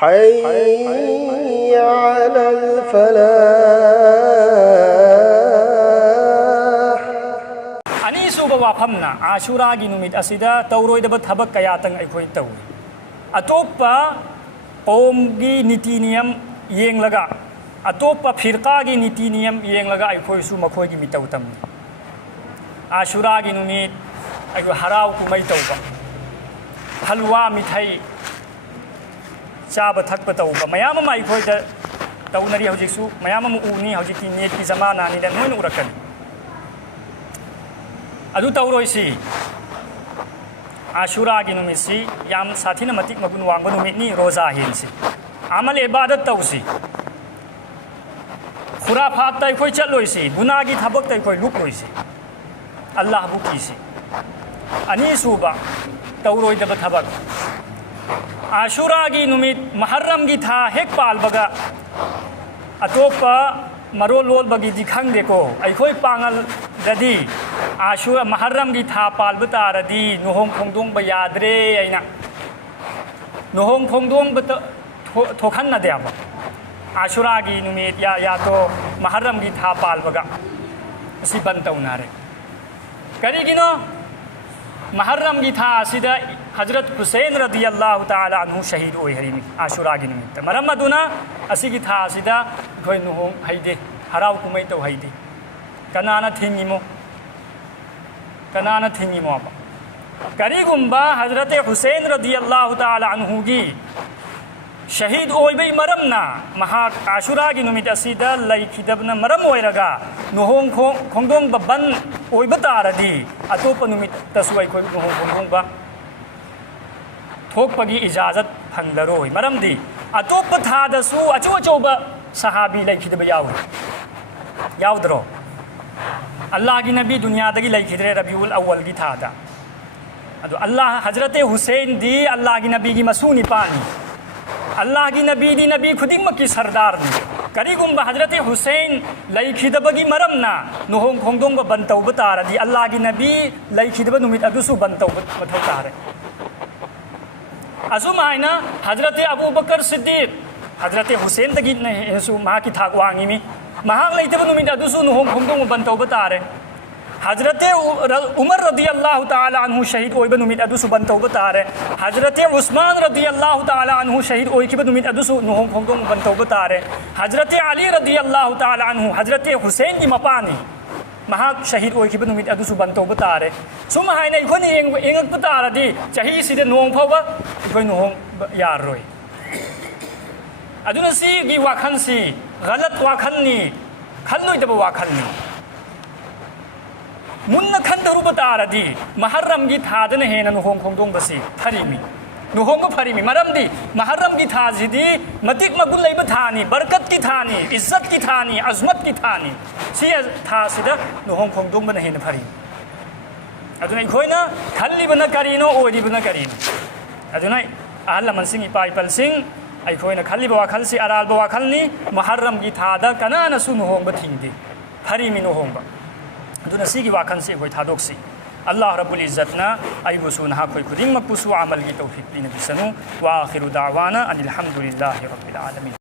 حي على الفلاح أني سوبا وافمنا عاشورا جنوميت أسيدا توروي دبت هبك كياتن أيكوي توي أتوبا قومي نتينيم ينلغا أتوبا فرقاغي نتينيم ينلغا أيكوي سو مكوي ميتو تم عاشورا جنوميت أيكو هراو كومي توبا حلوا ميتاي चाब थक तौब मैम अखोद तौनरी हजिसु मैम उनी हजिकी नेट की जमाना नोन उरकनी अदु तौरोइसी आशुरा की नुमिसी याम साथीना मतिक मगुन वांग नुमिनी रोजा हेनसी आमल इबादत तौसी खुराफात तै खोय चलोइसी गुनागी थबक तै खोय लुकलोइसी अल्लाह बुकीसी अनी सुबा तौरोइ दब थबक आशुरा की नुमित महर्रम की था हेक पालबगा अतोपा मरो लोल बगी दिखंग देखो अखोई पांगल ददी आशुरा महर्रम की था पालब तारदी नुहोंग खोंदोंग बयाद्रे आइना नुहोंग खोंदोंग बत थोखन न देब आशुरा की नुमित या तो महर्रम की था पालबगा असी बंतौनारे करिगिनो महर्रम की था असिदा हजरत हुसैन रदी अल्लाह ताला अन्हु शहीद ओई हरिमी आशुरा की निमित्त मरम अदुना असि की था असिदा खोय नुहो हैदे हराव कुमै तो हैदे कनाना थिंगिमो अब करिगुंबा हजरत हुसैन रदी अल्लाह ताला अन्हु की शहीद ओइबै मरमना महा आशुरा की निमित्त असिदा लैखिदबना मरम ओइरगा नुहोंग खोंदोंग बन ओइब तारदी अतोप निमित्त तसु अखोय नुहोंग खोंदोंग बा थोकपगी इजाजत फंगलरोय मरमदी अतोप थादसु अचो अचोब सहाबी लैखिदब याउद्रो अल्लाह की नबी दुनियादगी लैखिद्रे रबीउल अव्वल की थादा अदो अल्लाह हजरत हुसैन दी अल्लाह की नबी की मसूनी पानी अल्लाह की नबी खुदिम की सरदार ने करिगुंबा हजरत हुसैन लैखिदबगी मरमना नुहोंग खोंदोंग बंतौब तारदी अल्लाह की नबी लैखिदब नुमित अदुसु बंतौब मथौ तारे असुमाइना हजरत अबू बकर सिद्दीक हजरत हुसैन तगी नेसु मा की थाक वांगिमी महाक लैतब नुमित अदुसु नुहोंग खोंदोंग बंतौब तारे हजरत उमर रदी अल्लाह ताला अन्हु शहीद ओइब नुमित अदुसु बंतौब तारे हजरत उस्मान रदी अल्लाह ताला अन्हु शहीद ओइकिब नुमित अदुसु नुहोंग खोंदोंग बंतौब तारे हजरत अली रदी अल्लाह ताला अन्हु हजरत हुसैन की मपानी महाक शहीद ओइकिब नुमित अदुसु बंतौब तारे सुम हाइना इखोनी एंगक तारदी चाही सिदे नोंग फावबा इखोय नोंग यारोय अदुना सी गी वाखन सी गलत वाखननी खल्लोइदब वाखननी मुन्न खंदरुब तारदी महर्रम की थादन हेन नुहोंग खोंदोंग बसी फरीमी नुहोंग फरीमी मरमदी महर्रम की थाजिदी मतिक मगुल लैब थानी बरकत की थानी इज्जत की थानी अजमत की थानी सी था सिदा नुहोंग खोंदोंग बन हेन फरी अदुना इखोइना खल्लिबना करिनो ओरिबना करिनो अदुना अहल मनसिंग इपा इपल सिंग अखोइना खल्लिब वाखल सी अरालब वाखलनी महर्रम की थादा कनाना सु नुहोंग बथिंगदी फरीमी नुहोंग अदुना सिगी वाखन से कोई थादोक्सी अल्लाह रब्बुल इज्जतना अयबुसु नहा कोई खुदिम मकुसु अमल की तौफीक दी नबी सनु व आखिरु दावाना अनिल हम्दुलिल्लाहि रब्बिल आलमीन।